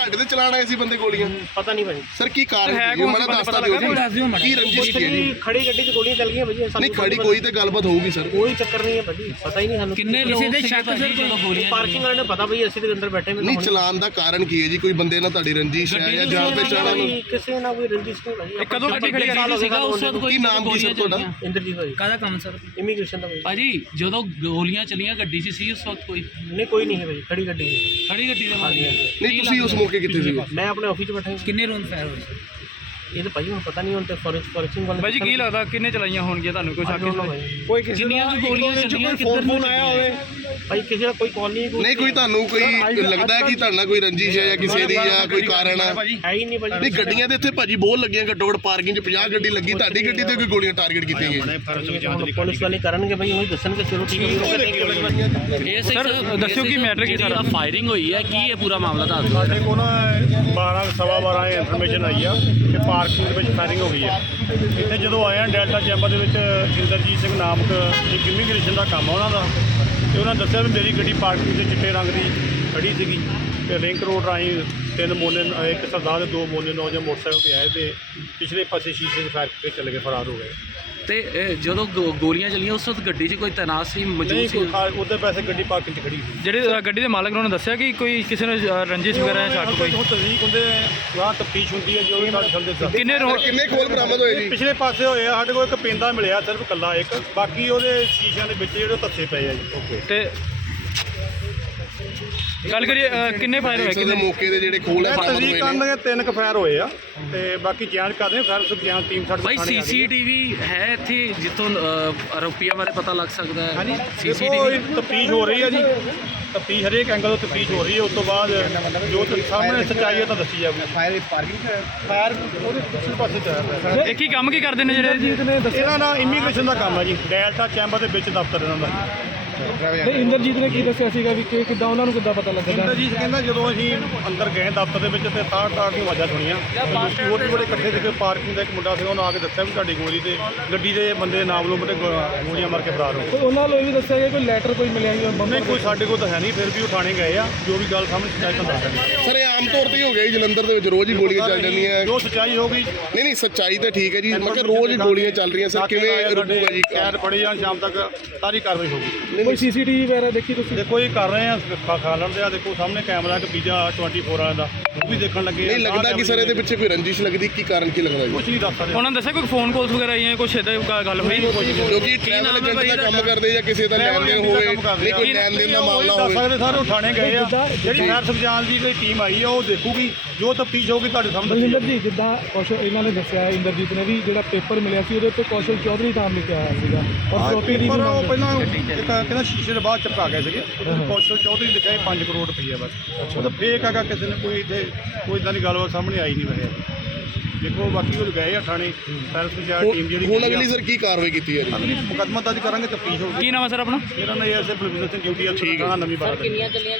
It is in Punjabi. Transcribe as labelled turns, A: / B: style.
A: ਤੁਹਾਡੇ ਤੇ ਚਲਾਣ ਆਏ ਸੀ ਬੰਦੇ ਗੋਲੀਆਂ?
B: ਪਤਾ ਨਹੀਂ ਭਾਜੀ
A: ਸਰ ਕੀ ਕਾਰਨ ਹੈ? ਮੈਨੂੰ ਦੱਸਤਾ ਦਿਓ ਕੀ ਰੰਜਿਸ਼ ਕੀ ਹੈ ਜੀ?
B: ਖੜੀ ਗੱਡੀ 'ਚ ਗੋਲੀਆਂ ਚੱਲ ਗਈਆਂ ਭਾਜੀ।
A: ਨਹੀਂ ਖੜੀ ਕੋਈ ਤੇ ਗੱਲਬਾਤ ਹੋਊਗੀ ਸਰ।
B: ਕੋਈ ਚੱਕਰ ਨਹੀਂ ਹੈ ਭਾਜੀ, ਪਤਾ ਹੀ ਨਹੀਂ ਸਾਨੂੰ
C: ਕਿੰਨੇ ਲੋਕ ਦੇ ਸ਼ੱਕ ਸਰ ਜਦੋਂ ਗੋਲੀਆਂ
B: ਪਾਰਕਿੰਗ ਵਾਲੇ ਨੂੰ ਪਤਾ ਭਾਜੀ, ਅਸੀਂ ਤੇ ਅੰਦਰ ਬੈਠੇ
A: ਨਹੀਂ ਚਲਾਣ ਦਾ ਕਾਰਨ ਕੀ ਹੈ ਜੀ? ਕੋਈ ਬੰਦੇ ਨਾਲ ਤੁਹਾਡੀ ਰੰਜਿਸ਼ ਹੈ ਜਾਂ ਜਾਣ ਪਛਾਣ?
B: ਕਿਸੇ ਨਾਲ ਕੋਈ ਰੰਜਿਸ਼ ਨਹੀਂ ਭਾਜੀ।
C: ਕਦੋਂ ਗੱਡੀ ਖੜੀ ਸੀਗਾ ਉਸ ਵਕਤ? ਕੋਈ
A: ਕੀ ਨਾਮ ਕੀ ਸਰ ਤੁਹਾਡਾ?
B: ਇੰਦਰਜੀਤ ਭਾਜੀ।
C: ਕਾਹਦਾ ਕੰਮ ਸਰ?
B: ਇਮੀਗ੍ਰੇਸ਼ਨ ਦਾ
C: ਭਾਜੀ ਜਦੋਂ ਗੋਲੀਆਂ ਚਲੀਆਂ ਗੱਡੀ 'ਚ ਸੀ ਉਸ ਵਕਤ ਕੋਈ?
B: ਨਹੀਂ ਕੋਈ ਨਹੀਂ ਹੈ ਭਾਜੀ, ਖੜੀ ਗੱਡੀ ਹੈ।
C: ਖੜੀ ਗੱਡੀ ਦਾ ਮਾਰੀ?
A: ਨਹੀਂ ਤੁਸੀਂ ਉਸ ਮੌਕੇ ਕਿੱਥੇ ਸੀ?
B: ਮੈਂ ਆਪਣੇ ਆਫਿਸ 'ਚ ਬੈਠਾ।
C: ਕਿੰਨੇ ਰੌਂਡ ਫਾਇਰ ਹੋਏ?
B: ਇਹ ਤਾਂ ਭਾਜੀ ਹੁਣ ਪਤਾ ਨਹੀਂ, ਹੁਣ ਤੇ ਫੋਰੈਂਸਿਕ ਵਾਲੇ
D: ਭਾਜੀ ਕੀ ਲੱਗਦਾ ਕਿੰਨੇ ਚਲਾਈਆਂ ਹੋਣਗੀਆਂ ਤੁਹਾਨੂੰ ਕੋਈ ਸ਼ੱਕ?
C: ਕੋਈ ਕਿੰਨੀਆਂ ਗੋਲੀਆਂ ਚੱਲੀਆਂ ਕਿੱਧਰ ਨੂੰ ਆਇਆ ਹੋਵੇ?
B: ਭਾਈ ਕਿਸੇ ਦਾ ਕੋਈ ਕਾਲ
A: ਨਹੀਂ ਕੋਈ ਤੁਹਾਨੂੰ ਕੋਈ ਲੱਗਦਾ ਹੈ ਕਿ ਤੁਹਾਡਾ ਕੋਈ ਰੰਜਿਸ਼ ਹੈ ਜਾਂ ਕਿਸੇ ਦੀ ਜਾਂ ਕੋਈ ਕਾਰਨ ਹੈ?
B: ਹੈ ਹੀ ਨਹੀਂ ਭਾਜੀ।
A: ਨਹੀਂ ਗੱਡੀਆਂ ਦੇ ਇੱਥੇ ਭਾਜੀ ਬਹੁਤ ਲੱਗੀਆਂ, ਘੱਟੋ ਘੱਟ ਪਾਰਕਿੰਗ 'ਚ 50 ਗੱਡੀ ਲੱਗੀ, ਤੁਹਾਡੀ ਗੱਡੀ ਤੇ ਕੋਈ ਗੋਲੀਆਂ ਟਾਰਗੇਟ ਕੀਤੀਆਂ ਗਈਆਂ?
B: ਪੁਲਿਸ ਵਾਲੇ ਕਰਨਗੇ ਭਾਈ, ਉਹੀ ਦੱਸਣਗੇ। ਚਲੋ ਠੀਕ ਹੈ।
C: ਇਹ ਸਰ
D: ਦੱਸਿਓ ਕੀ ਮੈਟਰ ਕੀ ਸਾਰਾ?
C: ਫਾਇਰਿੰਗ ਹੋਈ ਹੈ, ਕੀ ਇਹ ਪੂਰਾ ਮਾਮਲਾ ਦੱਸ ਦਿਓ।
E: ਸਾਡੇ ਕੋਲ ਨਾ 12:15 ਇਨਫੋਰਮੇਸ਼ਨ ਆਈ ਆ ਕਿ ਪਾਰਕਿੰਗ ਦੇ ਵਿੱਚ ਫਾਇਰਿੰਗ ਹੋ ਗਈ ਆ। ਇੱਥੇ ਜਦੋਂ ਆਏ ਆ ਡੈਲਟਾ ਚੈਂਬਰ ਦੇ ਵਿੱਚ ਇੰਦਰਜੀਤ ਸਿੰਘ ਨਾਮਕ ਇੱਕ ਇਮੀਗ੍ਰੇਸ਼ਨ ਦਾ ਕੰਮ ਆ ਉਹਨਾਂ ਦਾ, ਤੇ ਉਹਨਾਂ ਦੱਸਿਆ ਵੀ ਮੇਰੀ ਗੱਡੀ ਪਾਰਕਿੰਗ 'ਚ ਚਿੱਟੇ ਰੰਗ ਦੀ ਖੜੀ ਸੀਗੀ ਤੇ ਲਿੰਕ ਰੋਡ ਰਾਹੀਂ 3 ਮੋਨੇ, ਇੱਕ ਸਰਦਾਰ ਦੇ 2 ਮੋਨੇ ਨੌਜਵਾਨ ਮੋਟਰਸਾਈਕਲ ਤੇ ਆਏ ਤੇ ਪਿਛਲੇ ਪਾਸੇ ਸ਼ੀਸ਼ੇ ਦੇ ਫਾਇਰ ਕਰਕੇ ਚਲੇ ਗਏ, ਫਰਾਰ ਹੋ ਗਏ।
C: ਤੇ ਜਦੋਂ ਗੋਲੀਆਂ ਚੱਲੀਆਂ ਉਸ ਵਕਤ ਗੱਡੀ 'ਚ ਕੋਈ ਤੈਨਾਤ ਸੀ, ਮੌਜੂਦ ਸੀ?
E: ਉਹਦੇ ਪੈਸੇ ਗੱਡੀ ਪਾਰਕਿੰਗ 'ਚ ਖੜੀ ਸੀ।
D: ਜਿਹੜੇ ਗੱਡੀ ਦੇ ਮਾਲਕ ਨੇ ਉਹਨਾਂ ਦੱਸਿਆ ਕਿ ਕੋਈ ਕਿਸੇ ਨੇ ਰੰਜਿਸ਼ ਵਗੈਰਾ ਸ਼ੱਕ ਕੋਈ?
E: ਹੁਣ ਤਸਦੀਕ ਹੁੰਦੇ ਵਾਹ ਤਫਤੀਸ਼ ਹੁੰਦੀ ਹੈ ਜੋ ਵੀ ਸਾਡੇ ਚੱਲਦੇ ਸਰ।
D: ਕਿੰਨੇ
A: ਕਿੰਨੇ ਖੋਲ ਬਰਾਮਦ ਹੋਏ ਜੀ?
E: ਪਿਛਲੇ ਪਾਸੇ ਹੋਏ ਆ, ਸਾਡੇ ਕੋਲ ਇੱਕ ਪਿੰਦਾ ਮਿਲਿਆ ਸਿਰਫ ਇਕੱਲਾ ਇੱਕ, ਬਾਕੀ ਉਹਦੇ ਸ਼ੀਸ਼ਿਆਂ ਦੇ ਵਿੱਚ ਜਿਹੜੇ ਧੱਸੇ ਪਏ ਆ ਜੀ। ਓਕੇ
D: ਤੇ ਗੱਲ ਕਰੀਏ ਕਿੰਨੇ ਫਾਇਰ ਹੋਏ?
A: ਕਿੰਨੇ ਮੌਕੇ ਦੇ ਜਿਹੜੇ ਖੋਲ ਹੈ ਬਰਾਮਦ
E: ਤਸਦੀਕ
A: ਹੋਏ
E: ਕਰਨ
A: ਨੇ?
E: ਦੇ 3 ਫਾਇਰ ਹੋਏ ਆ ਤੇ ਬਾਕੀ ਜਾਂਚ ਕਰਦੇ ਆ। ਫਾਇਰ ਸੁਖਿਆਨ ਟੀਮ ਸਾਡੇ
C: ਭਾਈ ਸੀਸੀਟੀਵੀ ਹੈ ਇੱਥੇ ਜਿੱਥੋਂ ਆਰੋਪੀਆਂ ਬਾਰੇ ਪਤਾ ਲੱਗ ਸਕਦਾ ਹੈ?
E: ਹਾਂਜੀ
C: ਸੀਸੀਟੀਵੀ
E: ਤਫਤੀਸ਼ ਹੋ ਰਹੀ ਹੈ ਜੀ, ਤਫਤੀਸ਼ ਹਰੇਕ ਐਂਗਲ ਤੋਂ ਤਫਤੀਸ਼ ਹੋ ਰਹੀ ਹੈ। ਉਸ ਤੋਂ ਬਾਅਦ ਜੋ ਸਾਹਮਣੇ ਸੱਚਾਈ ਹੈ ਤਾਂ ਦੱਸੀ ਜਾਊਗੀ। ਫਾਇਰ ਉਹਦੇ ਪਿਛਲੇ ਪਾਸੇ ਤੇ
D: ਇਹ ਕੀ ਕੰਮ ਕੀ ਕਰਦੇ ਨੇ ਜਿਹੜੇ?
E: ਇਹਨਾਂ ਦਾ ਇਮੀਗ੍ਰੇਸ਼ਨ ਦਾ ਕੰਮ ਹੈ ਜੀ, ਡੈਲਟਾ ਚੈਂਬਰ ਦੇ ਵਿੱਚ ਦਫ਼ਤਰ ਇਹਨਾਂ ਦਾ।
D: ਇੰਦਰਜੀਤ ਨੇ ਕੀ ਦੱਸਿਆ ਸੀਗਾ ਵੀ ਕਿੱਦਾਂ ਉਹਨਾਂ ਨੂੰ ਕਿੱਦਾਂ ਪਤਾ ਲੱਗਾ?
E: ਇੰਦਰਜੀਤ ਕਹਿੰਦਾ ਜਦੋਂ ਅਸੀਂ ਅੰਦਰ ਗਏ ਦਫ਼ਤਰ ਦੇ ਵਿੱਚ ਤੇ ਤਾੜ ਦੀ ਆਵਾਜ਼ਾਂ ਸੁਣੀਆਂ, ਹੋਰ ਵੀ ਬੜੇ ਇਕੱਠੇ ਸੀਗੇ। ਪਾਰਕਿੰਗ ਦਾ ਇੱਕ ਮੁੰਡਾ ਸੀ, ਉਹਨੇ ਆ ਕੇ ਦੱਸਿਆ ਵੀ ਤੁਹਾਡੀ ਗੋਲੀ ਤੇ ਗੱਡੀ ਦੇ ਬੰਦੇ ਨਾਮ ਲੋ ਤੇ ਗੋਲੀਆਂ ਮਾਰ ਕੇ ਫਰਾਰ ਹੋ ਗਏ।
D: ਉਹਨਾਂ ਨੂੰ ਇਹ ਵੀ ਦੱਸਿਆ ਗਿਆ ਕੋਈ ਲੈਟਰ ਕੋਈ ਮਿਲਿਆ
E: ਨਹੀਂ ਕੋਈ ਸਾਡੇ ਕੋਲ ਤਾਂ ਹੈ ਨਹੀਂ, ਫਿਰ ਵੀ ਉਹ ਥਾਣੇ ਗਏ ਆ, ਜੋ ਵੀ ਗੱਲ ਸਾਹਮਣੇ ਸੱਚਾਈ ਤੁਹਾਨੂੰ ਦੱਸ ਦਿੰਦੇ।
A: ਸਰ ਇਹ ਆਮ ਤੌਰ ਤੇ ਹੀ ਹੋ ਗਿਆ ਜੀ ਜਲੰਧਰ ਦੇ ਵਿੱਚ, ਰੋਜ਼ ਹੀ ਗੋਲੀਆਂ ਚੱਲ ਜਾਂਦੀਆਂ।
E: ਜੋ ਸੱਚਾਈ ਹੋ ਗਈ
A: ਨਹੀਂ ਸੱਚਾਈ ਤਾਂ ਠੀਕ ਹੈ ਜੀ, ਮੈਂ ਕਿਹਾ ਰੋਜ਼ ਹੀ ਗੋਲੀਆਂ ਚੱਲ ਰਹੀਆਂ ਸਰ, ਕਿਵੇਂ ਰੁਕੂਗਾ ਜੀ?
E: ਸ਼ਾਇਦ ਫੜੇ ਜਾਣ, ਸ਼ਾਮ ਤੱਕ ਸਾਰੀ ਕਾਰਵਾਈ ਹੋਊਗੀ।
D: ਕੋਈ ਸੀਸੀਟੀਵੀ ਵਗੈਰਾ ਦੇਖੀ ਤੁਸੀਂ?
E: ਦੇਖੋ ਇਹ ਕਰ ਰਹੇ ਆ ਖਾਲਣ ਦੇ ਆ, ਦੇਖੋ ਸਾਹਮਣੇ ਕੈਮਰਾ ਇੱਕ ਪੀਜਾ 24 ਵਾਲਾ ਦਾ, ਉਹ ਵੀ ਦੇਖਣ ਲੱਗੇ।
A: ਨਹੀਂ ਲੱਗਦਾ ਕਿ ਸਰ ਇਹਦੇ ਪਿੱਛੇ ਕੋਈ ਰੰਜਿਸ਼ ਲੱਗਦੀ, ਕੀ ਕਾਰਨ ਕੀ ਲੱਗਦਾ ਜੀ?
E: ਕੁਝ ਨਹੀਂ ਦੱਸ ਸਕਦੇ।
D: ਉਹਨਾਂ ਨੇ ਦੱਸਿਆ ਕੋਈ ਫੋਨ ਕਾਲਸ ਵਗੈਰਾ ਆਈਆਂ, ਕੁਛ ਇਦਾਂ ਗੱਲ ਹੋਈ?
A: ਕਿਉਂਕਿ ਟਰੈਵਲ ਏਜੰਟ ਦਾ ਕੰਮ ਕਰਦੇ ਜਾਂ ਕਿਸੇ ਦਾ ਲੈਣ ਦੇਣ ਹੋਵੇ, ਨਹੀਂ ਕੋਈ ਲੈਣ ਦੇਣ ਦਾ ਮਾਮਲਾ
E: ਦੱਸ
A: ਹੋਵੇ।
E: ਸਕਦੇ ਸਾਰੇ ਉਹ ਥਾਣੇ ਗਏ ਆ। ਜਿਹੜੀ ਫਾਇਰ ਸੁਖਜਾਨ ਦੀ ਕੋਈ ਟੀਮ ਆਈ ਆ ਉਹ ਦੇਖੂਗੀ, ਜੋ ਤਫਤੀਸ਼ ਹੋਊਗੀ ਤੁਹਾਡੇ ਸਾਹਮਣੇ।
F: ਇੰਦਰ ਜੀ ਜਿੱਦਾਂ ਕੌਸ਼ਲ ਇਹਨਾਂ ਨੇ ਦੱਸਿਆ, ਇੰਦਰਜੀਤ ਨੇ ਵੀ ਜਿਹੜਾ ਪੇਪਰ ਮਿਲਿਆ ਸੀ ਉਹਦੇ ਉੱਤੇ ਕੌਸ਼ਲ ਚੌਧਰੀ ਨਾਮ ਲਿਖਿਆ ਹੋਇਆ ਸੀਗਾ, ਔਰ ਚੌਥੀ ਦੀ
E: ਪਰ ਉਹ ਪਹਿਲਾਂ ਇੱਕ ਕਹਿੰਦਾ ਸ਼ੀਸ਼ੇ ਦੇ ਬਾਅਦ ਚਪਕਾ ਗਏ ਸੀਗੇ, ਕੌਸ਼ਲ ਚੌਧਰੀ ਲਿਖਿਆ 5 ਕਰੋੜ ਰੁਪਈਆ ਬਸ। ਉਹ ਤਾਂ ਫੇਕ ਹੈਗਾ, ਕਿਸੇ ਨੇ ਕੋਈ ਇੱਥੇ ਕੋਈ ਇਦਾਂ ਦੀ ਗੱਲਬਾਤ ਸਾਹਮਣੇ ਆਈ ਨਹੀਂ ਵੈਸੇ। ਦੇਖੋ ਬਾਕੀ ਉਹ ਗਏ ਆ ਥਾਣੇ, ਫਾਇਰ ਸੁਖਜਾਨ ਟੀਮ ਜਿਹੜੀ।
A: ਹੁਣ ਅਗਲੀ ਸਰ ਕੀ ਕਾਰਵਾਈ ਕੀਤੀ ਹੈ ਜੀ?
E: ਅਗਲੀ ਮੁਕੱਦਮਾ ਦਰਜ ਕਰਾਂਗੇ, ਤਫਤੀਸ਼ ਹੋਊਗੀ।
D: ਕੀ ਨਾਮ ਹੈ ਸਰ ਆਪਣਾ?
E: ਮੇਰਾ ਨਾਮ ਇਹ ਐਸ ਬਲਵਿੰਦਰ ਸਿੰਘ ਡਿਊਟੀ ਆ, ਠੀਕ ਹੈ, ਨਵੀਂ ਬਾਤ।